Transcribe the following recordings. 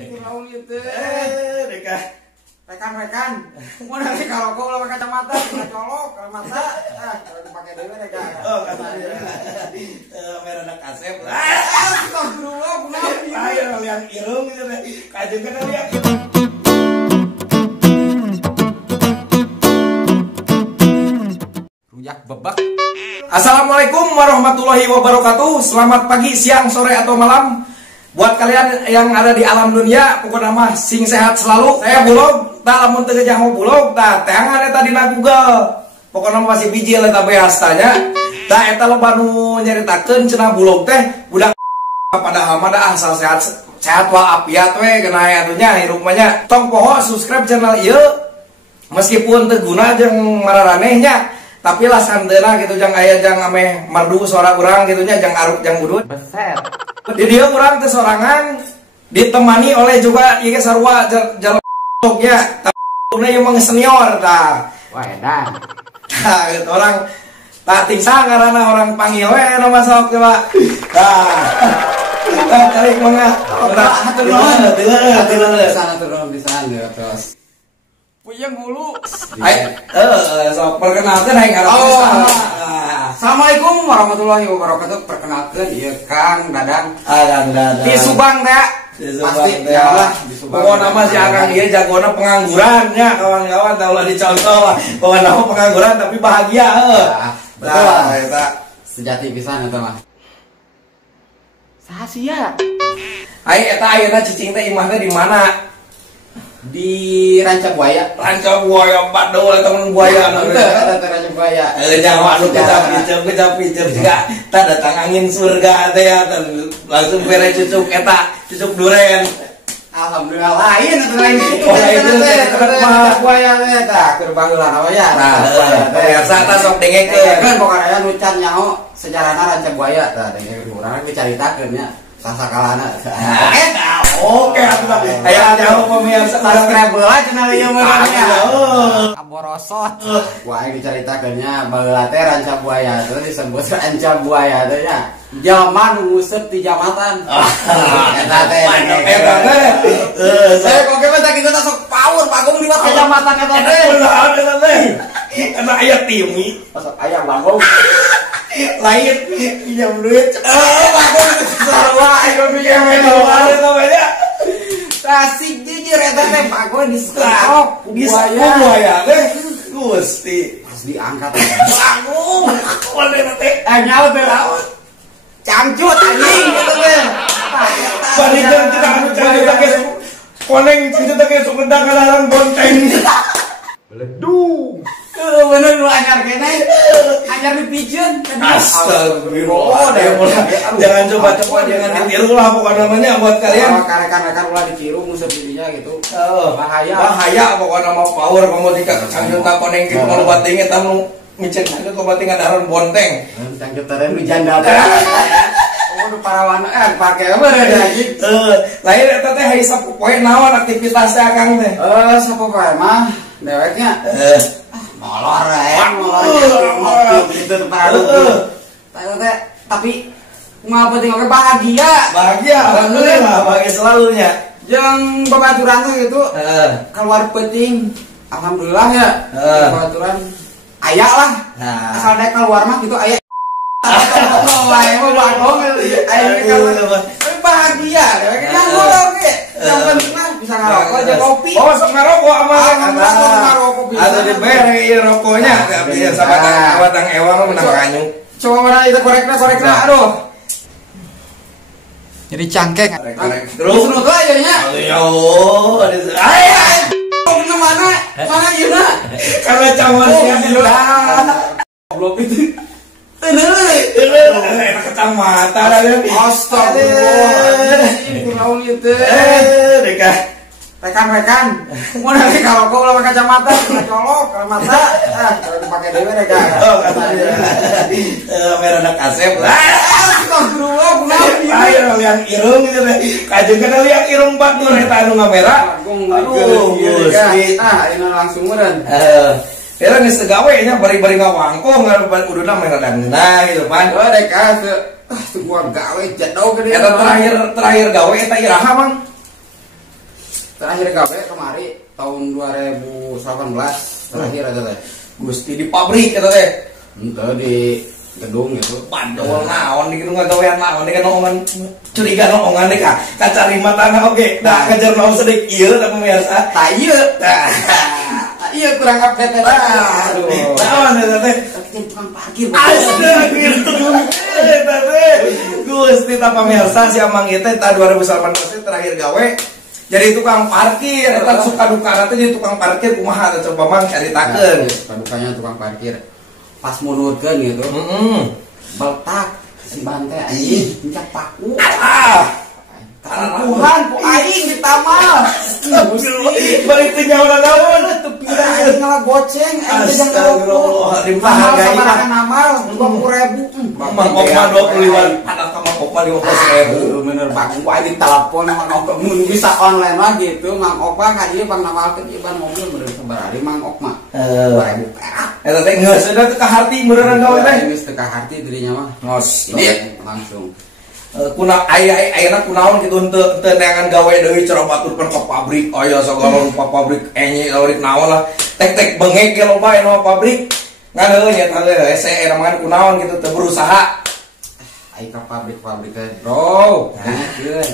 Naon ieu teh? Deka. Rekan-rekan, mau nanti kalau kau lawan kacamata, kita colok kalau mata, kalau dipakai dewe deka. Oh, katanya. Merah nak asep. Astagfirullah, kenapa? Ayo liang irung gitu deh. Kajeng kan liang. Rujak bebek. Assalamualaikum warahmatullahi wabarakatuh. Selamat pagi, siang, sore atau malam. Buat kalian yang ada di alam dunia, pokoknya mah sing sehat selalu. Saya Bulog, tak lamun teu gejah mau Bulog, tak teangan eta dina Google. Pokoknya masih biji eta beas tanya. Tah eta loba nu nyaritakeun cenah Bulog teh budak padahal mah da asal sehat walafiat we kena atunya hirup mah nya. Tong poho subscribe channel ieu meskipun teu guna jeung mararanehnya. Tapi lah santena gitu jang aya jang ameh merdu suara urang gitu nya jang aruk jang udut. Beset. Di dia urang teh sorangan ditemani oleh juga ieu sarua jalognya. Tapi emang senior tah. Wah, edan. Tah gitu orang tah tingsa ngaranna orang panggil we nama sok coba. Tah cari mangga. Hatur nuhun. Sana turun di sana terus. Puyeng hulu. Sok perkenalkeun aing ngaran. Assalamualaikum warahmatullahi wabarakatuh. Perkenalkan, iya Kang Dadang. Dadang. Di Subang teh. Pasti lah di Subang. Pokoknya nama si Akang ieu jagona pengangguran nya kawan-kawan tahu lah dicontoh lah. Pokoknya nama pengangguran tapi bahagia Betul. Eta Sejati pisan eta mah. Saha sia? ai eta ayeuna cicing teh imah teh di mana? Di Ranca Buaya. Ranca Buaya Badul atau buaya Teu eta Ranca Buaya. Jawa nu kecap-kecap juga tah datang angin surga teh ya langsung bere cucuk eta cucuk duren. Alhamdulillah lain atau lain itu. Ranca Buaya teh tah keur baheula we ya. Biasa tah sok dengekeun. Kan pokoknya nu can nyaho sejarahna Ranca Buaya tah dengekeun urang dicaritakeun nya sasakalana. Oke, aya jauh pemirsa Subscribe lah channel ieu mah nya. Aborosot. Wah, dicaritakeunnya baheula teh Ranca Buaya terus disebut Ranca Buaya teh nya. Jalma nu nguseup ti jamatan. Eta teh. Eta teh. Saya kok mah tak kitu sok power Bagong liwat ke jamatan eta teh. Eta teh. Eta aya timi. Sok aya Bagong. Lain pinjam duit. Bagong sarua ayo pinjam namanya. Tasik jijir eta teh Bagong disetrok Buaya teh Gusti. Pas diangkat Bagong. Konena teh. nyaut teh laut. Cangcut anjing gitu teh. Bandingkeun kita anu cerita ge koneng cerita ge sumedang kalaran bonteng. Beledung. Bener lu anyar kene. Anyar dipikeun. Astagfirullah. Jangan coba-coba jangan ditiru lah pokoknya namanya buat kalian. Rekan-rekan ulah ditiru musuh dirinya gitu. Bahaya pokoknya mau power mau dikacangkeun ka koneng kitu mau bating eta nu micen ada kok bating adaran bonteng. Cangcut teh nu janda teh. Oh parawana pake bener anjing. Lain eta teh hayang sapopoe naon aktivitas teh Akang teh? Sapopoe mah deweknya molor gitu paradu. Tapi mah penting oke bahagia. Alhamdulillah bahagia selalunya. Yang babaturan tuh gitu keluar penting. Alhamdulillah ya. Babaturan aya lah. Asal dek keluar mah gitu aya. Tapi bahagia deweknya oke. Yang penting mah bisa ngarokok aja kopi. Oh, sok ngarokok amal ngarokok bisa. Ada di bere ieu rokoknya. Tapi sama batang ewang menang kanyu. Coba mana itu korekna aduh. Jadi cangkeng. Terus nu tuh aja nya. Yo, ada Mana ieu na? karena camasnya di Goblok itu. enak kecamatan ada. Astagfirullah. Ini naon ieu teh? Deka. Rekan-rekan, mau nanti kalau kau lawan kacamata, kita colok kalau mata, kalau dipakai dewe deka. Oh, katanya. Merah nak asep. Astagfirullah, kenapa? Ayo liang irung gitu deh. Kajeng kana liang irung batur eta anu ngamera. Aduh, Gusti. Ini langsung meureun. Era geus tegawe nya bari-bari ngawangko ngarupan kuduna mengadangna gitu pan. Oh, deka teu gua gawe jadau gede. Eta terakhir gawe eta iraha Mang. terakhir gawe kemari tahun 2018 terakhir ada teh. Gusti di pabrik eta teh. Henteu di gedung itu. Bandol naon di gedung ngagawean naon di omongan curiga omongan deh ka. Kacari matana oge. Da kejar naon sedek ieu da pemirsa. Tah ieu. Iya kurang update teh. Aduh. Naon eta teh? Tapi tukang parkir. Astagfirullah. Eta teh. Gusti ta pemirsa si Amang ieu teh tahun 2018 terakhir gawe jadi tukang parkir. Eta suka dukana teh jadi tukang parkir kumaha teh coba Mang caritakeun. Suka dukanya tukang parkir. Pas munurkeun gitu. Baltak si bante anjing mencak paku. Tuhan ku aing ditamal. Balik teh nyawa naon Teu pira aing ngalah goceng aing teh jang Astagfirullah, dihargai sabaraha namal 20.000. Mang Okma 25 anak Mang Okma 15.000. Bener Bang ku aing ditelepon Mang Okma mun bisa online mah gitu Mang Okma ka dieu Bang namalkeun ieu ban mobil bener sabaraha Mang Okma 2.000 perak. Eta teh geus ada teu ka harti beneran gawe teh. Geus teu ka harti dirinya mah. Ngos. Langsung. Kuna ayeuna kunaon kitu teu neangan gawe deui cara baturkeun ka pabrik aya sagala rupa pabrik enye leurik naon lah tek bengek ge loba anu pabrik ngan heuh nya tah hese era mangan kunaon kitu teu berusaha Aing ka pabrik teh bro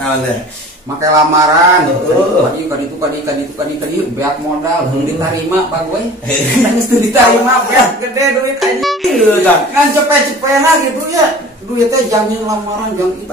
naon teh make lamaran kadi beak modal ditarima Bang we geus teu ditarima beak gede duit anjing kan cepet-cepena gitu ya duit teh jangan lamaran jang itu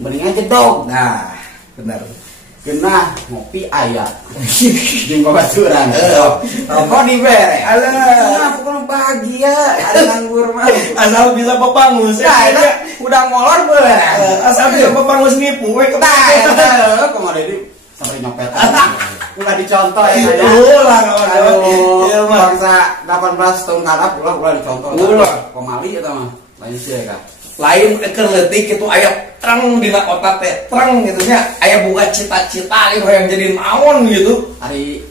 mendingan jedog. Nah bener Genah ngopi aya jeung babaturan rokok dibere alah pokoknya bahagia ada nganggur mah asal bisa pepangus udah ngolor beuleuh asal bisa pepangus nipu we kemarin di sampai nyopet ulah dicontoh ya ulah kawan bangsa 18 tahun karap ulah dicontoh ulah pemali eta mah lain sih ya lain keur leutik kitu aya terang dina otak teh terang gitu nya aya boga cita-cita ieu yang jadi naon gitu hari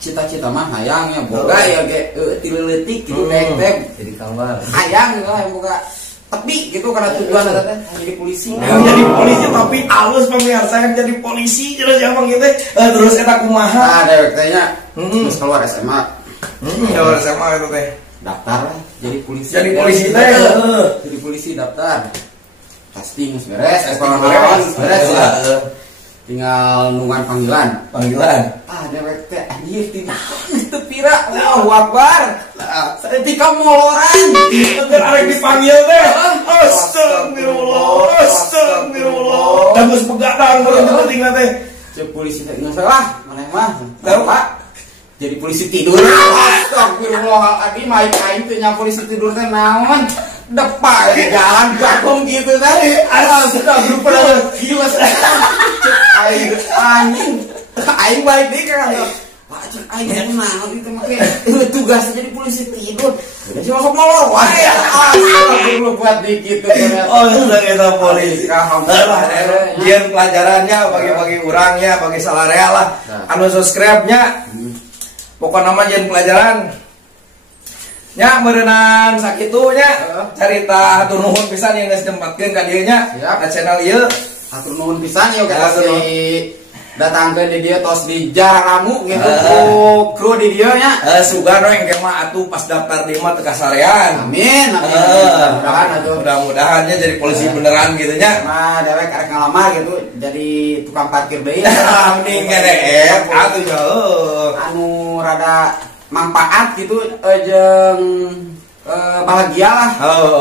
cita-cita mah hayang ya boga ya ge ti leutik kitu teh jadi kawal hayang ya boga tapi gitu karena tujuan eta teh jadi polisi jadi polisi tapi alus pemirsa yang jadi polisi terus emang gitu terus eta kumaha dewek teh nya terus keluar SMA keluar SMA itu teh daftar jadi polisi teh jadi polisi daftar casting beres beres ya tinggal nungan panggilan dewek teh anjir teu pira Allahu Akbar saeutik moloran keur arek dipanggil teh astagfirullah dan geus begadang penting teh cek polisi teh geus salah maneh mah Pak jadi polisi tidur. Astagfirullahaladzim, aing teh nya polisi tidur teh naon? Depak jalan jagung gitu teh. Astagfirullah gila. Aing anjing. Aing balik deui kan. Pak cek aing naon itu make tugas jadi polisi tidur. Jadi masuk molor wae. Astagfirullah buat dikitu ternyata. Oh, eta polisi. Biar pelajarannya bagi-bagi urangnya, bagi salarea lah. Anu subscribe-nya pokoknya nama jen pelajaran nya merenang sakitu nya carita hatur nuhun pisan yang geus tempatkeun ka dieu nya ka channel ieu hatur nuhun pisan ya kita datangkeun di dieu tos dijaramu gitu kru di dieu nya sugan we engke mah atuh pas daftar di mah teu kasarean amin mudah-mudahan nya jadi polisi beneran gitu nya nah dewek arek ngalamar gitu jadi tukang parkir deui mending kene atuh jauh anu rada manfaat gitu jeung bahagia lah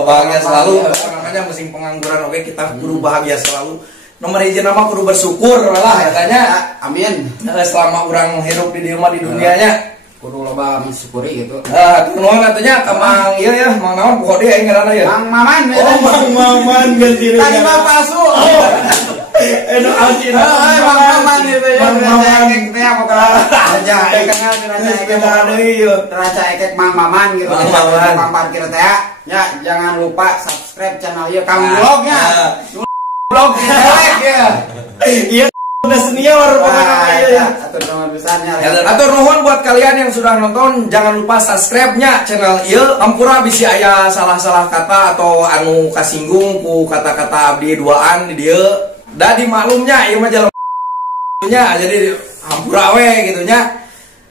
bahagia selalu makanya musim pengangguran oke kita kudu bahagia selalu nomor hiji nama kudu bersyukur lah ya tanya amin selama orang hidup di dieu mah di dunianya kudu loba mensyukuri gitu nuhun atunya ka Mang ieu ya Mang naon pokok dia aing ngaranna ya Mang Maman Mang Maman ganti tadi mah palsu eno alcina Mang Maman itu ya ekek teh pokoknya aja kenal raca ekek Mang Maman gitu Mang parkir teh ya jangan lupa subscribe channel ieu Kang Vlognya vlog ya iya udah senior pokoknya atur nuhun buat kalian yang sudah nonton jangan lupa subscribe-nya channel ieu ampura bisi aya salah-salah kata atau anu kasinggung ku kata-kata abdi duaan di dieu da dimaklumnya ieu mah nya jadi hampura we gitu nya.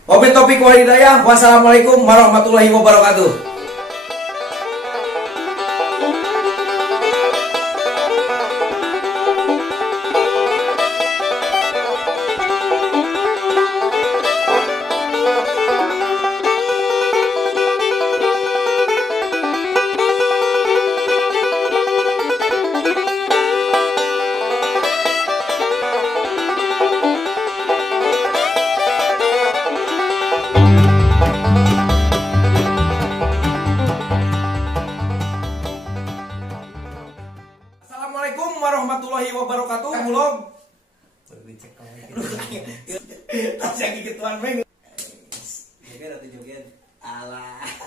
Wabil topik wal hidayah. Wassalamualaikum warahmatullahi wabarakatuh. Assalamualaikum warahmatullahi wabarakatuh. Bulog. Tas yang gigituan meng. Joget atau joget? Alah.